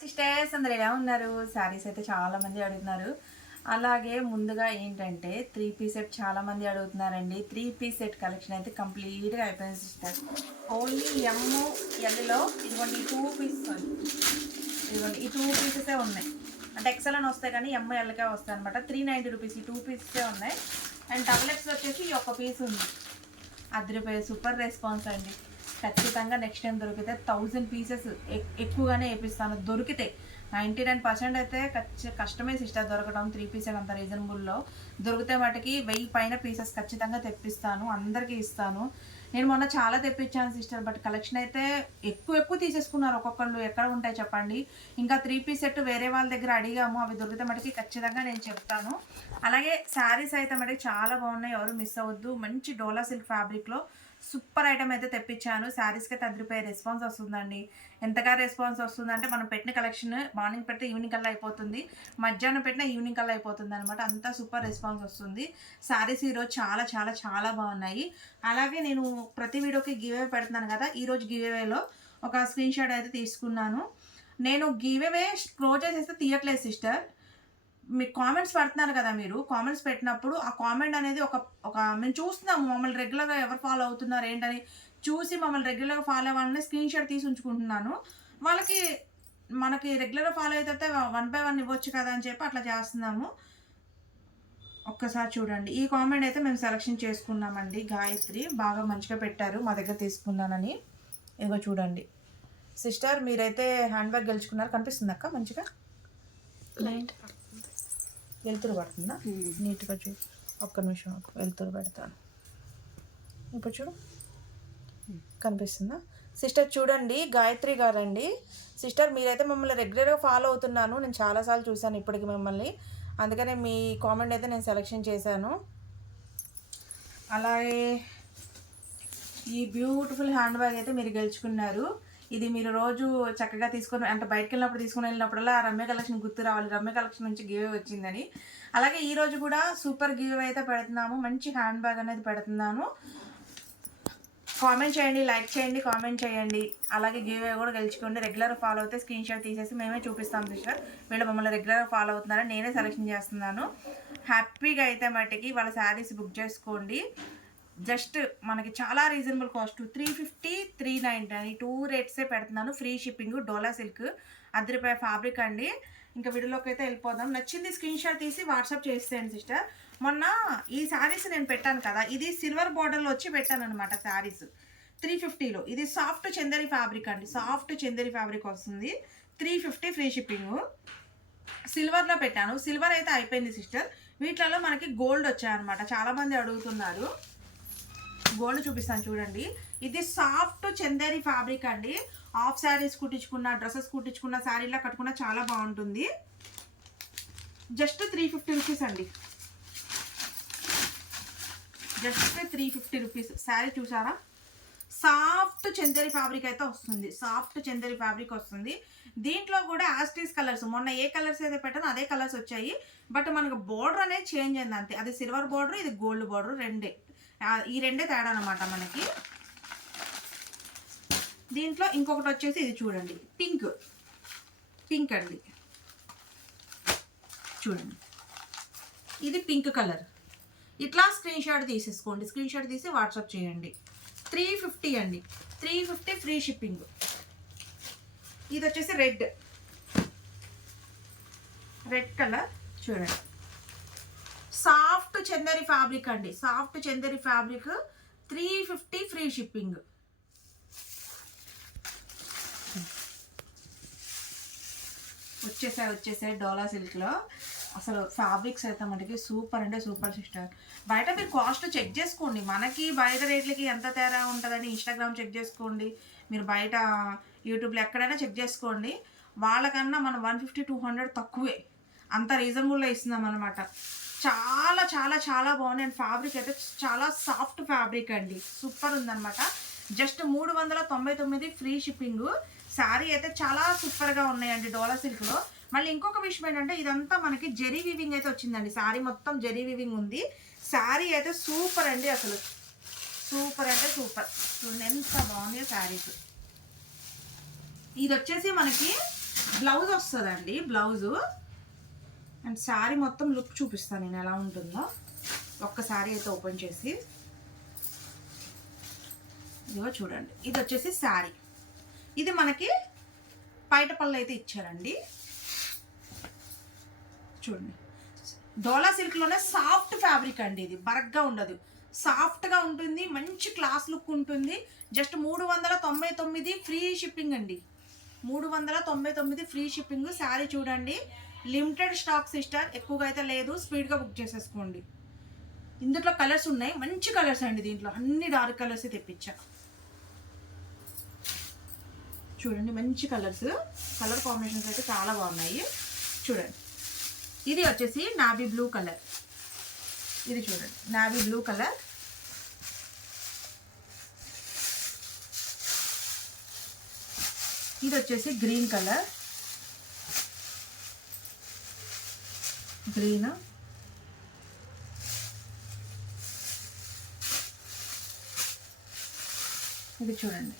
Sisters అందరు ఎలా ఉన్నారు? శారీస్ అయితే చాలా మంది అడుగుతున్నారు. అలాగే ముందుగా ఏంటంటే 3 పీస్ సెట్ చాలా మంది అడుగుతున్నారండి. 3 పీస్ సెట్ కలెక్షన్ అయితే కంప్లీట్గా అయిపోయింది సిస్టర్. ఓన్లీ ఎమ్ ఎల్లో ఇదిగోండి, ఈ 2 పీస్ ఇదిగోండి, ఈ 2 పీసెసే ఉన్నాయి. అంటే ఎక్సెల్ అని వస్తాయి కానీ ఎమ్ ఎల్కే వస్తాయి అనమాట. 390 రూపీస్ ఈ 2 పీసెసే ఉన్నాయి. అండ్ డబుల్ ఎక్స్ వచ్చేసి ఈ ఒక్క పీస్ ఉంది. ₹10 సూపర్ రెస్పాన్స్ అండి. ఖచ్చితంగా నెక్స్ట్ టైం దొరికితే 1000 పీసెస్ ఎక్కువగానే వేపిస్తాను. దొరికితే 99% అయితే కష్టమే సిస్టర్ దొరకడం. 3 పీస్ అంత రీజనబుల్లో దొరికితే వాటికి 1000 పైన పీసెస్ ఖచ్చితంగా తెప్పిస్తాను, అందరికీ ఇస్తాను. నేను మొన్న చాలా తెప్పించాను సిస్టర్, బట్ కలెక్షన్ అయితే ఎక్కువ తీసేసుకున్నారు ఒక్కొక్కళ్ళు. ఎక్కడ ఉంటాయి చెప్పండి. ఇంకా 3 పీస్ సెట్ వేరే వాళ్ళ దగ్గర అడిగాము, అవి దొరికితే మటుకి ఖచ్చితంగా నేను చెప్తాను. అలాగే శారీస్ అయితే మటుకు చాలా బాగున్నాయి, ఎవరు మిస్ అవ్వద్దు. మంచి డోలా సిల్క్ ఫ్యాబ్రిక్లో సూపర్ ఐటమ్ అయితే తెప్పించాను. శారీస్కి అయితే ₹10 రెస్పాన్స్ వస్తుందండి. ఎంతగా రెస్పాన్స్ వస్తుందంటే మనం పెట్టిన కలెక్షన్ మార్నింగ్ పెడితే ఈవినింగ్ కల్లా అయిపోతుంది, మధ్యాహ్నం పెట్టిన ఈవినింగ్ కల్లా అయిపోతుంది అనమాట. అంతా సూపర్ రెస్పాన్స్ వస్తుంది. శారీస్ ఈరోజు చాలా చాలా చాలా బాగున్నాయి. అలాగే నేను ప్రతి వీడియోకి గివ్ అవే పెడుతున్నాను కదా, ఈరోజు గివ్ అవేలో ఒక స్క్రీన్ షాట్ అయితే తీసుకున్నాను. నేను గివ్ అవే క్లోజ్ చేసేస్తే తీయట్లేదు సిస్టర్. మీకు కామెంట్స్ పెడుతున్నారు కదా, మీరు కామెంట్స్ పెట్టినప్పుడు ఆ కామెంట్ అనేది ఒక మేము చూస్తున్నాము, మమ్మల్ని రెగ్యులర్గా ఎవరు ఫాలో అవుతున్నారు ఏంటని చూసి మమ్మల్ని రెగ్యులర్గా ఫాలో అవ్వాలని స్క్రీన్ షాట్ తీసి ఉంచుకుంటున్నాను. వాళ్ళకి మనకి రెగ్యులర్గా ఫాలో అయితే 1 by 1 ఇవ్వచ్చు కదా అని చెప్పి అట్లా చేస్తున్నాము. ఒక్కసారి చూడండి, ఈ కామెంట్ అయితే మేము సెలెక్షన్ చేసుకున్నామండి. గాయత్రి బాగా మంచిగా పెట్టారు, మా దగ్గర తీసుకున్నానని. ఇదిగో చూడండి సిస్టర్, మీరైతే హ్యాండ్ బ్యాగ్ గెలుచుకున్నారు. కనిపిస్తుంది అక్క మంచిగా? వెలుతురు పడుతుందా? నీట్గా చూ, ఒక్క నిమిషం వెలుతురు పెడతాను. ఇప్పుడు చూడు, కనిపిస్తుందా సిస్టర్? చూడండి, గాయత్రి గారండి. సిస్టర్ మీరైతే మమ్మల్ని రెగ్యులర్గా ఫాలో అవుతున్నాను, నేను చాలాసార్లు చూశాను ఇప్పటికి మిమ్మల్ని, అందుకనే మీ కామెంట్ అయితే నేను సెలెక్షన్ చేశాను. అలాగే ఈ బ్యూటిఫుల్ హ్యాండ్ బ్యాగ్ అయితే మీరు గెలుచుకున్నారు. ఇది మీరు రోజు చక్కగా తీసుకొని, అంటే బయటకు వెళ్ళినప్పుడల్లా రమ్య కలెక్షన్ గుర్తు రావాలి, రమ్య కలెక్షన్ నుంచి గివ్ వచ్చిందని. అలాగే ఈరోజు కూడా సూపర్ గివ్ అయితే పెడుతున్నాము, మంచి హ్యాండ్ బ్యాగ్ అనేది పెడుతున్నాను. కామెంట్ చేయండి, లైక్ చేయండి, కామెంట్ చేయండి. అలాగే గివ్ కూడా గెలుచుకోండి. రెగ్యులర్ ఫాలో అయితే స్క్రీన్ షాట్ తీసేసి మేమే చూపిస్తాం సిస్టర్. వీళ్ళు మమ్మల్ని రెగ్యులర్ ఫాలో అవుతున్నారని నేనే సెలెక్షన్ చేస్తున్నాను. హ్యాపీగా అయితే మట్టికి వాళ్ళ శారీస్ బుక్ చేసుకోండి. జస్ట్ మనకి చాలా రీజనబుల్ కాస్ట్, 350, 390 అని 2 రేట్సే పెడుతున్నాను. ఫ్రీ షిప్పింగ్, డోలా సిల్క్, ₹10 ఫ్యాబ్రిక్ అండి. ఇంకా వీడియోలోకి అయితే వెళ్ళిపోదాం. నచ్చింది స్క్రీన్ షాట్ తీసి వాట్సాప్ చేసేయండి సిస్టర్. మొన్న ఈ శారీస్ నేను పెట్టాను కదా, ఇది సిల్వర్ బార్డర్లో వచ్చి పెట్టాను అనమాట. శారీస్ 350లో, ఇది సాఫ్ట్ చందేరి ఫ్యాబ్రిక్ అండి, సాఫ్ట్ చందేరి ఫ్యాబ్రిక్ వస్తుంది. 350 ఫ్రీ షిప్పింగ్. సిల్వర్లో పెట్టాను, సిల్వర్ అయితే అయిపోయింది సిస్టర్. వీటిలలో మనకి గోల్డ్ వచ్చాయన్నమాట, చాలామంది అడుగుతున్నారు. గోల్డ్ చూపిస్తాను చూడండి. ఇది సాఫ్ట్ చందేరి ఫ్యాబ్రిక్ అండి. హాఫ్ శారీస్ కుట్టించుకున్న, డ్రెస్సెస్ కుట్టించుకున్న, శారీలా కట్టుకున్న చాలా బాగుంటుంది. జస్ట్ 350 రూపీస్ అండి, జస్ట్ 350 రూపీస్. శారీ చూసారా? సాఫ్ట్ చందేరి ఫ్యాబ్రిక్ అయితే వస్తుంది, సాఫ్ట్ చందేరి ఫ్యాబ్రిక్ వస్తుంది. దీంట్లో కూడా యాస్టీస్ కలర్స్, మొన్న ఏ కలర్స్ అయితే పెట్టానో అదే కలర్స్ వచ్చాయి. బట్ మనకు బోర్డర్ అనేది చేంజ్ అయింది అంతే. అది సిల్వర్ బోర్డర్, ఇది గోల్డ్ బోర్డర్, ఈ రెండే తేడా అనమాట మనకి. దీంట్లో ఇంకొకటి వచ్చేసి ఇది చూడండి, పింక్ అండి. చూడండి, ఇది పింక్ కలర్. ఇట్లా స్క్రీన్ షాట్ తీసేసుకోండి, స్క్రీన్ షాట్ తీసి వాట్సాప్ చేయండి. 350 అండి, 350 ఫ్రీ షిప్పింగ్. ఇది వచ్చేసి రెడ్ కలర్ చూడండి. సాఫ్ట్ చందేరి ఫ్యాబ్రిక్ అండి, soft Chanderi fabric, 350 free shipping. వచ్చేసాయి డోలా సిల్క్లో. అసలు ఫ్యాబ్రిక్స్ అయితే మనకి సూపర్ అంటే సూపర్ సిస్టర్. బయట మీరు కాస్ట్ చెక్ చేసుకోండి, మనకి బయట రేట్లకి ఎంత తేడా ఉంటుందని ఇన్స్టాగ్రామ్ చెక్ చేసుకోండి, మీరు బయట యూట్యూబ్లో ఎక్కడైనా చెక్ చేసుకోండి. వాళ్ళకన్నా మనం 150, 200 తక్కువే, అంత రీజనబుల్లో ఇస్తున్నాం అనమాట. చాలా చాలా చాలా బాగుంది. అండ్ ఫ్యాబ్రిక్ అయితే చాలా సాఫ్ట్ ఫ్యాబ్రిక్ అండి, సూపర్ ఉందన్నమాట. Just 399 free shipping. శారీ అయితే చాలా సూపర్గా ఉన్నాయండి డోలా సిల్క్లో. మళ్ళీ ఇంకొక విషయం ఏంటంటే ఇదంతా మనకి జెరీ వీవింగ్ అయితే వచ్చిందండి, శారీ మొత్తం జెరీ వీవింగ్ ఉంది. శారీ అయితే సూపర్ అండి, అసలు సూపర్ అంటే సూపర్. చూడండి ఎంత బాగుంది శారీస్. ఇది వచ్చేసి మనకి బ్లౌజ్ వస్తుందండి, బ్లౌజు. అండ్ శారీ మొత్తం లుక్ చూపిస్తాను నేను ఎలా ఉంటుందో. ఒక్కసారి అయితే ఓపెన్ చేసి ఇదిగో చూడండి. ఇది వచ్చేసి శారీ. ఇది మనకి పైట పళ్ళు అయితే ఇచ్చారండి. చూడండి, డోలా సిల్క్లోనే సాఫ్ట్ ఫ్యాబ్రిక్ అండి. ఇది బరగ్గా ఉండదు, సాఫ్ట్గా ఉంటుంది, మంచి క్లాస్ లుక్ ఉంటుంది. జస్ట్ 399 ఫ్రీ షిప్పింగ్ అండి. 399 ఫ్రీ షిప్పింగ్. శారీ చూడండి, లిమిటెడ్ స్టాక్ సిస్టర్, ఎక్కువగా అయితే లేదు, స్పీడ్గా బుక్ చేసేసుకోండి. ఇందులో కలర్స్ ఉన్నాయి, మంచి కలర్స్ అండి. దీంట్లో అన్ని డార్క్ కలర్స్ తెప్పించా. చూడండి, మంచి కలర్స్, కలర్ కాంబినేషన్స్ అయితే చాలా బాగున్నాయి. చూడండి, ఇది వచ్చేసి నావీ బ్లూ కలర్. ఇది చూడండి, నావీ బ్లూ కలర్. ఇది వచ్చేసి గ్రీన్ కలర్, గ్రీన్. ఇది చూడండి,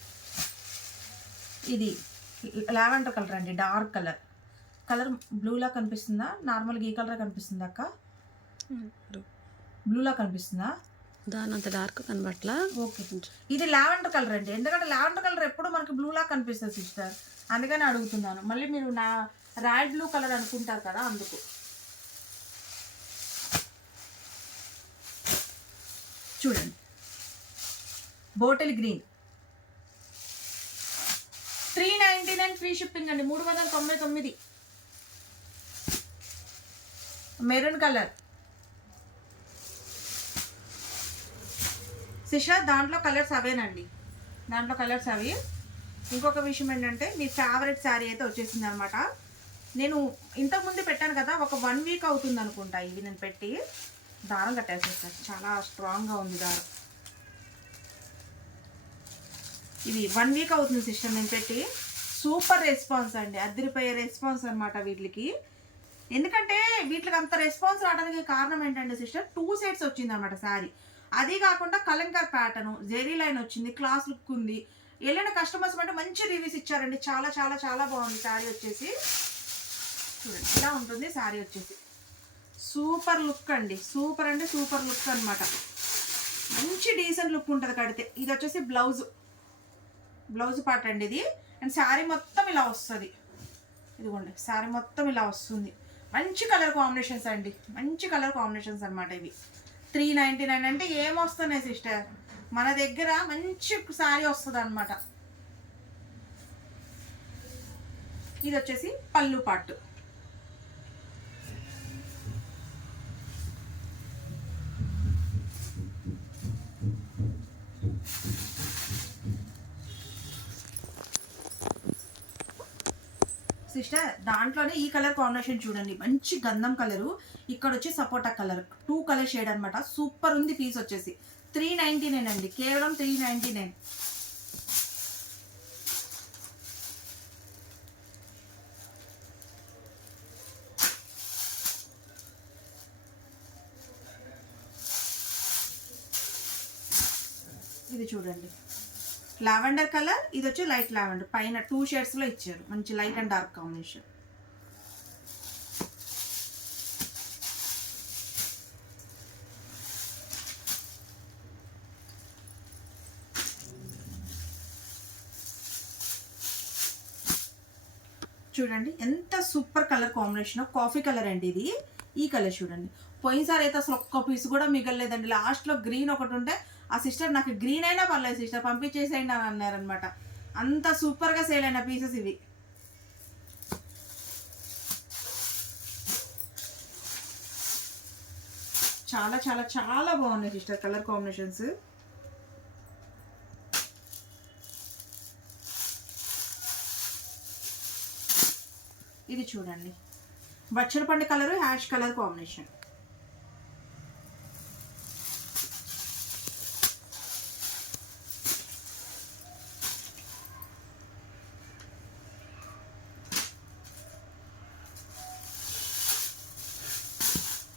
ఇది లావెండర్ కలర్ అండి, డార్క్ కలర్. కలర్ బ్లూలా కనిపిస్తుందా, నార్మల్గా ఈ కలర్ కనిపిస్తుందా అక్క? బ్లూలా కనిపిస్తుందా? దాని అంత డార్క్ కనబట్లా. ఓకే, ఇది లావెండర్ కలర్ అండి. ఎందుకంటే లావెండర్ కలర్ ఎప్పుడు మనకి బ్లూలా కనిపిస్తుంది సిస్టర్, అందుకని అడుగుతున్నాను. మళ్ళీ మీరు నా రాయల్ బ్లూ కలర్ అనుకుంటారు కదా, అందుకు. చూడండి, బాటిల్ గ్రీన్. 399 ఫ్రీ షిప్పింగ్ అండి. 399. Maroon colour. శిషా, దాంట్లో కలర్స్ అవేనండి, దాంట్లో కలర్స్ అవి. ఇంకొక విషయం ఏంటంటే, మీ ఫేవరెట్ శారీ అయితే వచ్చేసింది అనమాట. నేను ఇంతకుముందు పెట్టాను కదా, ఒక 1 వీక్ అవుతుంది అనుకుంటా ఇవి నేను పెట్టి. దారం కట్టేసేస్తాను, చాలా స్ట్రాంగ్గా ఉంది దారం. ఇది 1 వీక్ అవుతుంది సిస్టర్ నేను పెట్టి. సూపర్ రెస్పాన్స్ అండి, అదిరిపోయే రెస్పాన్స్ అనమాట వీటికి. ఎందుకంటే వీటికి అంత రెస్పాన్స్ రావడానికి కారణం ఏంటంటే సిస్టర్, 2 సెట్స్ వచ్చింది అనమాట శారీ. అది కాకుండా కలంకార్ ప్యాటర్న్, జెరీ లైన్ వచ్చింది, క్లాస్ లుక్ ఉంది. వెళ్ళిన కస్టమర్స్ అంటే మంచి రివ్యూస్ ఇచ్చారండి. చాలా చాలా చాలా బాగుంది శారీ వచ్చేసి. చూడండి, ఇలా ఉంటుంది శారీ వచ్చేసి. సూపర్ లుక్ అండి, సూపర్ అంటే సూపర్ లుక్ అనమాట. మంచి డీసెంట్ లుక్ ఉంటుంది కడితే. ఇది వచ్చేసి బ్లౌజ్, బ్లౌజ్ పార్ట్ అండి ఇది. అండ్ శారీ మొత్తం ఇలా వస్తుంది. ఇదిగోండి, శారీ మొత్తం ఇలా వస్తుంది. మంచి కలర్ కాంబినేషన్స్ అండి, మంచి కలర్ కాంబినేషన్స్ అనమాట ఇవి. 399 అంటే ఏమొస్తున్నాయి సిస్టర్, మన దగ్గర మంచి శారీ వస్తుంది అనమాట. ఇది వచ్చేసి పళ్ళు పార్ట్. సిస్టర్, దాంట్లోనే ఈ కలర్ కాంబినేషన్ చూడండి, మంచి గంధం కలరు. ఇక్కడ వచ్చి సపోటా కలర్, 2 కలర్ షేడ్ అనమాట. సూపర్ ఉంది పీస్ వచ్చేసి. 399 అండి, కేవలం 399. ఇది చూడండి, లావెండర్ కలర్. ఇది వచ్చి లైట్ లావెండర్, పైన 2 షేడ్స్లో ఇచ్చారు. మంచి లైట్ అండ్ డార్క్ కాంబినేషన్. చూడండి, ఎంత super colour combination. Coffee colour అండి ఇది. ఈ కలర్ చూడండి, పోయినసారి అయితే అసలు ఒక్క పీస్ కూడా మిగలలేదండి. లాస్ట్లో గ్రీన్ ఒకటి ఉంటే ఆ సిస్టర్ నాకు గ్రీన్ అయినా పర్లేదు సిస్టర్ పంపించేసేయండి అని అన్నారనమాట. అంత సూపర్గా సేల్ అయిన పీసెస్ ఇవి. చాలా చాలా చాలా బాగున్నాయి సిస్టర్ కలర్ కాంబినేషన్స్. ఇది చూడండి, బచ్చలపండు కలర్, హ్యాష్ కలర్ కాంబినేషన్.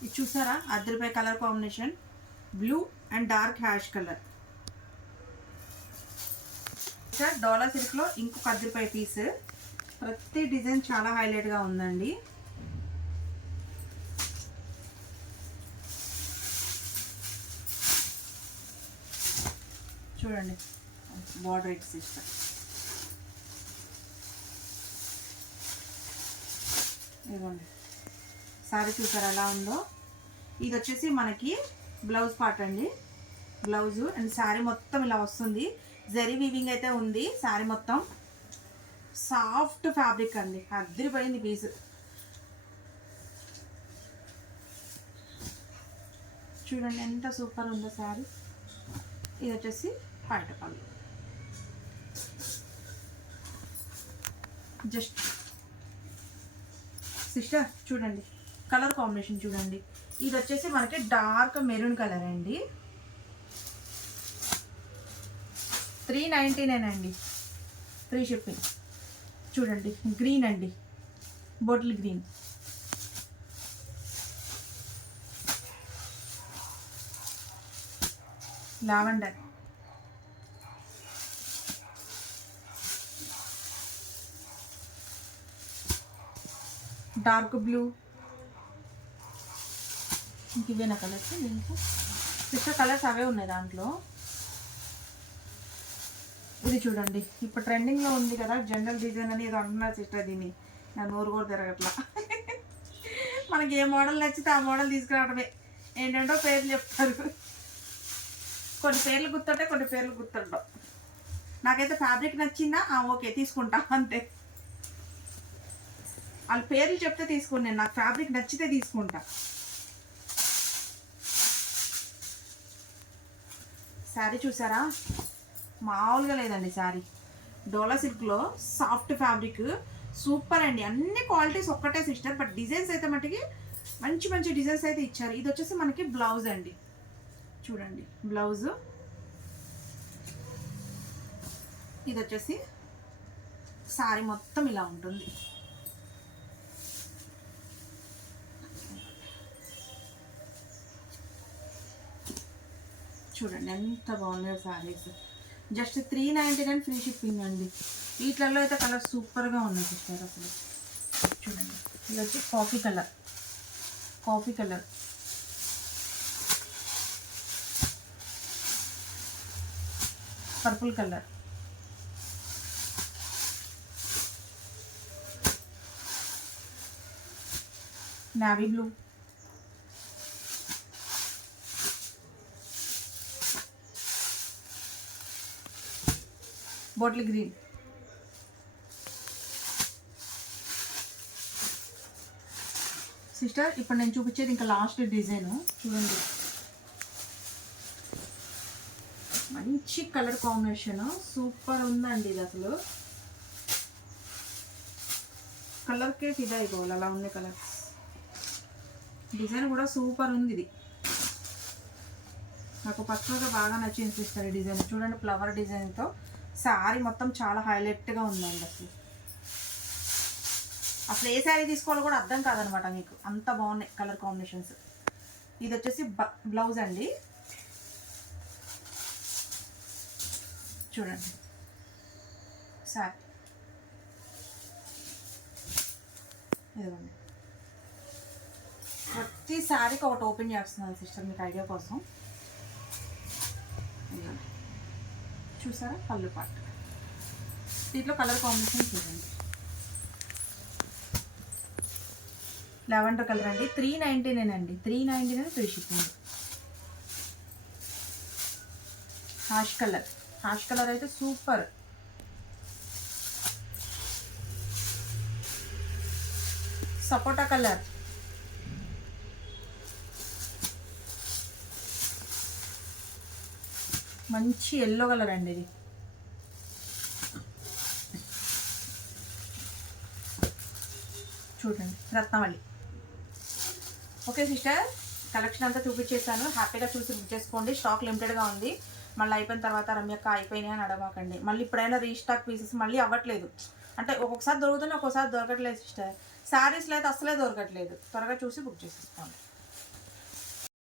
ఇది చూసారా, అద్దరిపై colour combination, blue and dark ash colour. Dola సిల్క్లో ఇంకొక అద్దరిపై పీస్. ప్రతి డిజైన్ చాలా హైలైట్గా ఉందండి. చూడండి బార్డర్ ఇట్స్ ఇష్టం. ఇదిగోండి సారీ చూసారు ఎలా ఉందో. ఇది వచ్చేసి మనకి బ్లౌజ్ పార్ట్ అండి. బ్లౌజు అండ్ శారీ మొత్తం ఇలా వస్తుంది. జరీ వీవింగ్ అయితే ఉంది. శారీ మొత్తం సాఫ్ట్ ఫ్యాబ్రిక్ అండి, అదిరిపోయింది పీస్. చూడండి ఎంత సూపర్ ఉందో శారీ. ఇది వచ్చేసి పైట పళ్ళు. జస్ట్ సిస్టర్ చూడండి కలర్ కాంబినేషన్ చూడండి. ఇది వచ్చేసి మనకి డార్క్ మెరూన్ కలర్ అండి. 399 అండి, ఫ్రీ షిప్పింగ్. చూడండి గ్రీన్ అండి, bottle green. Lavender, dark blue. ఇంక ఇవేనా కలర్స్ దీంట్లో? సిస్టర్ కలర్స్ అవే ఉన్నాయి దాంట్లో. ఇది చూడండి ఇప్పుడు ట్రెండింగ్లో ఉంది కదా జనరల్ డిజైన్ అని ఏదో అంటున్నారు సిస్టర్. దీన్ని నా నోరు కూడా తిరగట్లా. మనకి ఏ మోడల్ నచ్చితే ఆ మోడల్ తీసుకురావడమే. ఏంటంటో పేర్లు చెప్తారు, కొన్ని పేర్లు గుర్తుంటాయి, కొన్ని పేర్లు గుర్తుంటావు. నాకైతే ఫ్యాబ్రిక్ నచ్చిందా ఓకే తీసుకుంటా అంతే. వాళ్ళ పేర్లు చెప్తే తీసుకోండి, నేను నాకు ఫ్యాబ్రిక్ నచ్చితే తీసుకుంటా. శారీ చూసారా మామూలుగా లేదండి శారీ. డోలా సిల్క్లో సాఫ్ట్ ఫ్యాబ్రిక్ సూపర్ అండి. అన్ని క్వాలిటీస్ ఒక్కటే సిస్టర్, బట్ డిజైన్స్ అయితే మటుకి మంచి మంచి డిజైన్స్ అయితే ఇచ్చారు. ఇది వచ్చేసి మనకి బ్లౌజ్ అండి. చూడండి బ్లౌజ్. ఇది వచ్చేసి శారీ మొత్తం ఇలా ఉంటుంది. చూడండి ఎంత బాగున్నాయో శారీస్. జస్ట్ 399 ఫ్రీ షిప్పింగ్ అండి. వీటిలలో అయితే కలర్ సూపర్గా ఉన్నాయి సిస్టర్ అసలు. చూడండి ఇది వచ్చి coffee colour, coffee colour, purple colour, navy blue, bottle green. Sister ఇప్పుడు నేను చూపించేది ఇంకా లాస్ట్ డిజైన్ చూడండి. మంచి కలర్ కాంబినేషన్ సూపర్ ఉందండి. ఇది అసలు కలర్కే ఫిదా అయిపోవాలి, అలా ఉంది కలర్. డిజైన్ కూడా సూపర్ ఉంది. ఇది నాకు పక్కగా బాగా నచ్చింది సిస్టర్ ఈ డిజైన్. చూడండి ఫ్లవర్ డిజైన్తో శారీ మొత్తం చాలా హైలైట్గా ఉందండి. అసలు ఏ శారీ తీసుకోవాలో కూడా అర్థం కాదనమాట మీకు, అంత బాగున్నాయి కలర్ కాంబినేషన్స్. ఇది వచ్చేసి బ్లౌజ్ అండి. చూడండి శారీ ఇదిగోండి. ప్రతి శారీకి ఒకటి ఓపెన్ చేస్తున్నాను సిస్టర్ మీకు ఐడియా కోసం. చూసారా పళ్ళు పార్ట్. దీంట్లో కలర్ కాంబినేషన్ చూడండి. లావెండర్ కలర్ అండి. 399 అండి, 399 free shipping. Hash colour, hash colour అయితే సూపర్. సపోటా కలర్, మంచి ఎల్లో కలర్ అండి. ఇది చూడండి రత్నవళి. ఓకే సిస్టర్ కలెక్షన్ అంతా చూపించేసాను, హ్యాపీగా చూసి బుక్ చేసుకోండి. స్టాక్ లిమిటెడ్గా ఉంది. మళ్ళీ అయిపోయిన తర్వాత రమ్యక్క అయిపోయినాయి అని అడగకండి. మళ్ళీ ఇప్పుడైనా రీస్టాక్ పీసెస్ మళ్ళీ అవ్వట్లేదు. అంటే ఒక్కొక్కసారి దొరుకుతున్నాయి, ఒక్కొక్కసారి దొరకట్లేదు సిస్టర్. శారీస్లో అయితే అసలే దొరకట్లేదు. త్వరగా చూసి బుక్ చేసేసుకోండి.